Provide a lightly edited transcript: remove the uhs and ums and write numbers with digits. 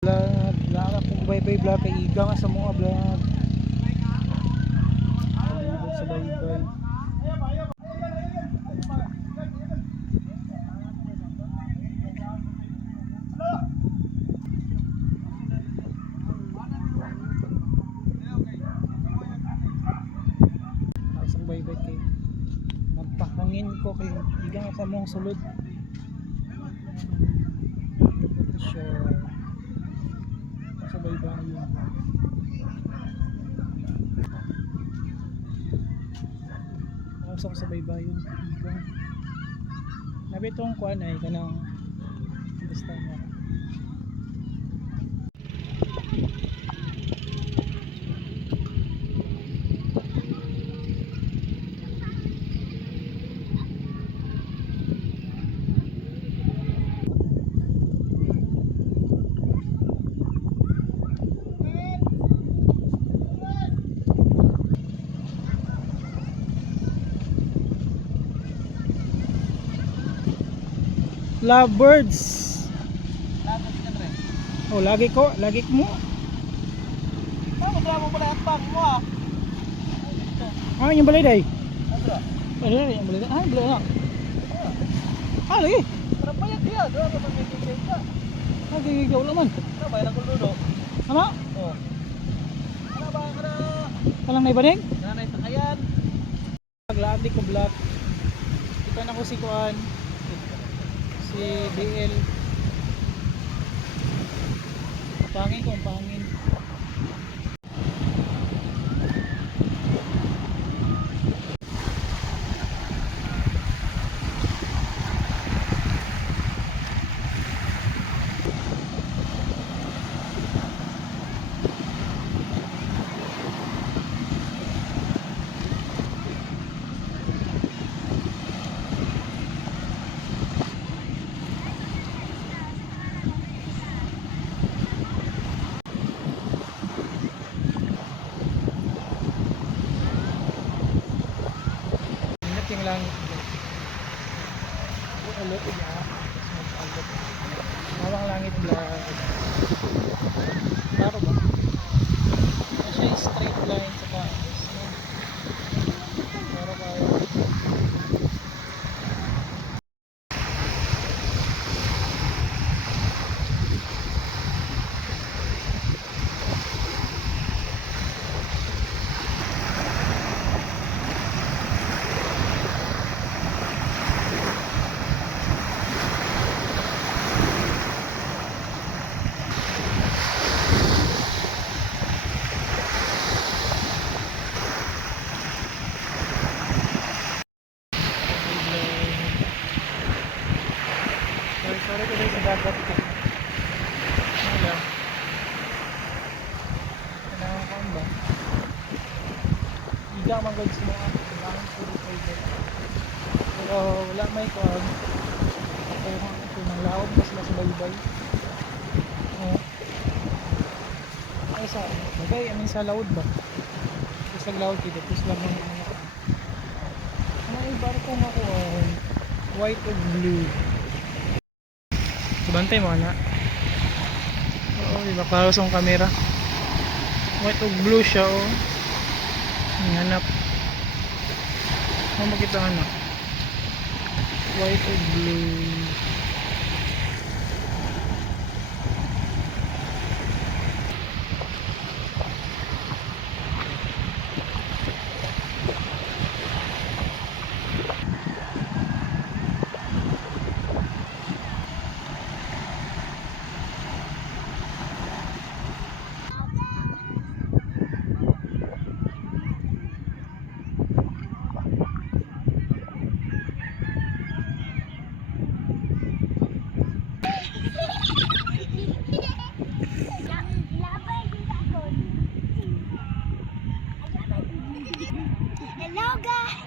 Vlog, lara kong bye-bye vlog kay Iga nga sa mga vlog. Palibot sa bye-bye. Asang bye-bye kay nagpahangin ko kay Iga nga sa mga sulod. Sa bye-bye yun. Ako sa bye-bye yun. Nabitong kuan ay kanang basta mo. Lovebirds. Oh, lagi ko mo. Mo pala ang pang mo ah. Ah, yung balay day. Ano? Ano yung balay? Ah, balay na. Ah, lagi. Para pa yan siya, do ka magiging ka. Ah, gigigaw naman. Ano ba yung ludo? Ano? Oh. Ano ba kada Kalang na ibaning? nanay sakayan? Paglaan di ko vlog. Kita na ko si Kuan. Si DL. Pangin ko, pangin. Yung langit alot ya mawang langit vlog klaro ba siya straight line sa taas klaro ba sorry ko dahil sa dagat ko wala kailangan ko ba higa magod sa mga kailangan ko dito pero wala may kuwan ito ng laot mas baybay ay sa bagay amin sa laod ba sa laod dito tapos lang ng ano barko nga ko white and blue. Bantay mo na. Oo, diba paros ang camera. White o blue siya oh. Hanap. Ano makita ano? White o blue. Hello guys!